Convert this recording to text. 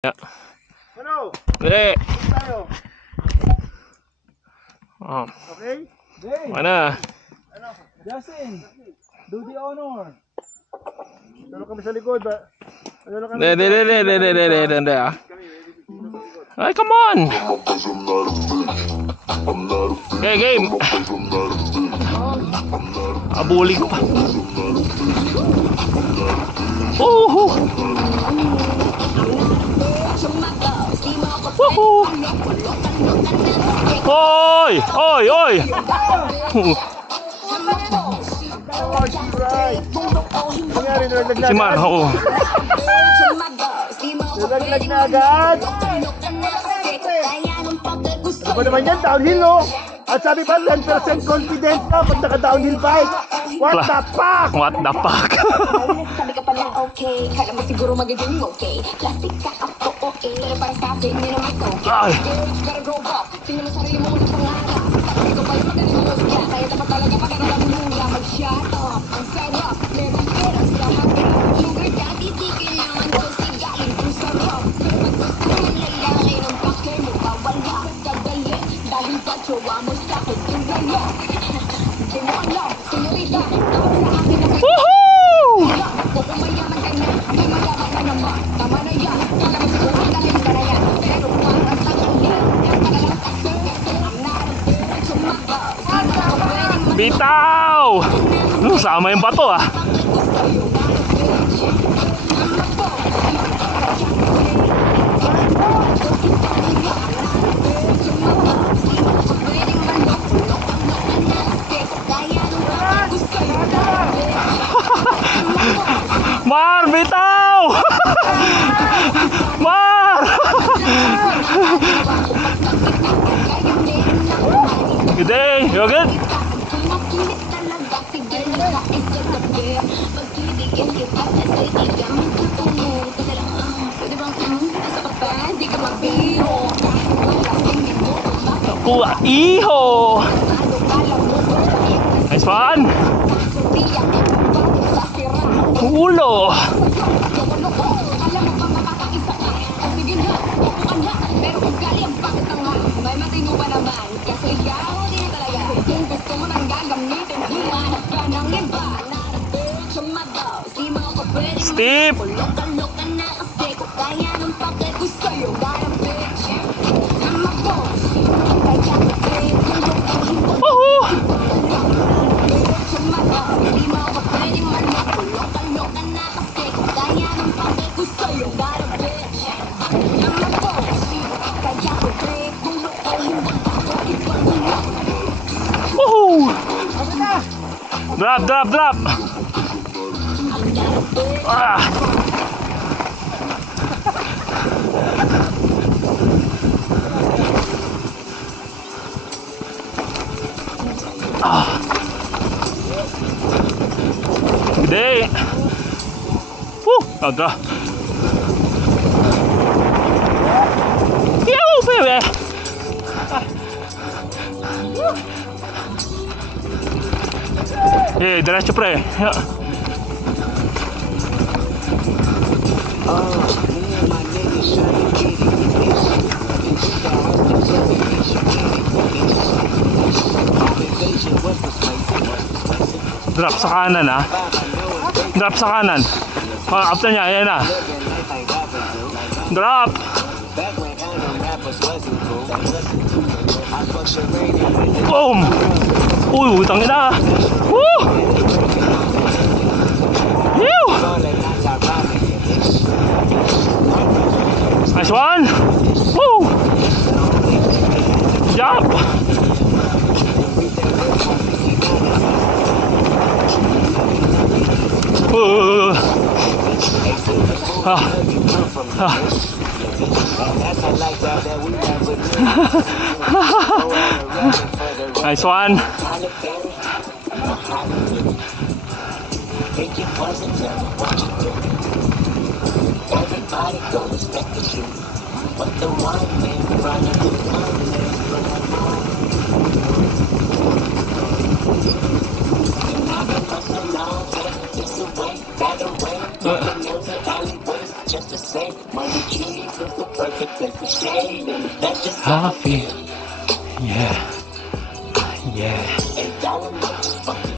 Ya. Ano? Dali. Tayo. Oh. Okay? Hey. Mana? Ano? Justin, do the honor. Dalo kami sa likod ba? Dalo kami. Dali. Ay, come on. Okay, game. Abuli ko pa. Woohoo! Woohoo! Oy! Oy! Oy! Si Man, oo. Nalaglag na agad. Ano ba naman yan? Downhill, no? At sabi pa, 10% confidence na pag naka-downhill bike. What the fuck? What the fuck? Sabi ka pala okay, kala mo siguro magiging okay. Plastic ka ako okay, pero para sa akin yun naman okay. Ay. Girl, you gotta grow up, tingnan mo sarili mo muna pangarap. Sabi ko pa yung magaling mo siya, kaya dapat talaga pag-aralan mo muna mag-shut up. Ang sarap, meron pera sa harap. Sugar daddy, di kailangan ko sigaling kung sarap. Pero pag gusto mo lalaki ng pake mo, bawala sa galit. Dahil sa jowa mo sa akin, tingala. Di mo alam, senyorita, dapat sa akin na kayo. Woohoo! Kung mayaman ka na, di mayaman ka naman. Tama na yan, kala mo siguro dahil ka na yan. Pero parang sa kanil, yan ka na lang kasi. I'm not a bitch, umaga. Di mo ako pwedeng man. Bitaw! Sama yung bato ah. Gusto yung not a bitch. I'm a boss. Mar, bitaw! Mar! Good day, you good? Kuha, iho! Nice one! Ulo! Pero ugali ang bakit na nga. May matino pa naman. Kasi yaw din talaga. Kung gusto mo nang gagamitin, humanap ka ng iba. Di mga ko pwedeng Steve! Loka-loka na kasi kung kaya nung pakit ko sa'yo. Got a bitch. I'm a boss. Kaya ko pwede Woohoo! Di mga ko pwedeng manoko. Loka-loka na kasi kung kaya nung pakit ko sa'yo. Got a bitch. I'm a boss. Kaya ko pwede Woohoo! Drop! Ah! Good day! Woo! Drop! Yo, baby! Diretso pre. Drop sa kanan ah. Drop sa kanan. After niya, ayan na. Drop. Boom. Uy, utang ina. Woo! Ew! Nice one. Woo! Jump. Nice one. Everybody go respect the truth, but the one man running the one man. Just the same, money, perfect every day, baby. That's just How I feel. Yeah. Yeah.